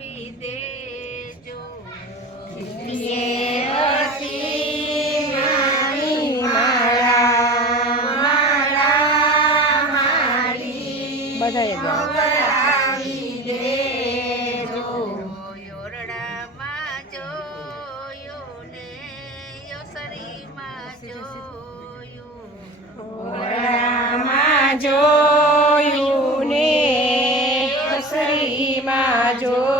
મોકલાવી દેજો બધાએ યોરડામાં જોયું ને યોસરીમાં જોયું। જોયું ને રસોઈમાં જોયું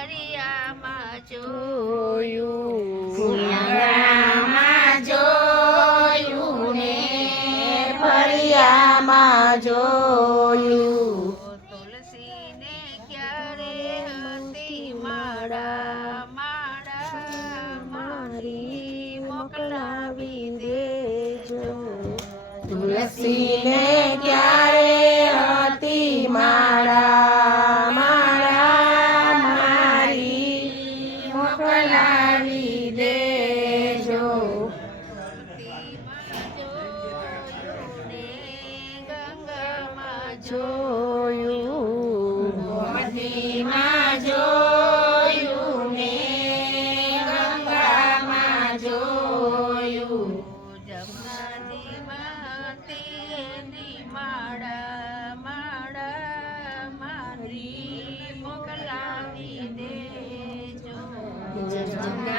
ફરિયામાં જોયું આંગણામાં જોયું ને જોયું. તુલસીને ક્યારે હતી? માળા માળા મારી મોકલાવી દેજો. તુલસીને જોયું ગોમતીમાં જોયું ને ગંગામાં જોયું ગંગાજીમાં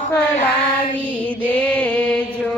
મોકલાવી દેજો.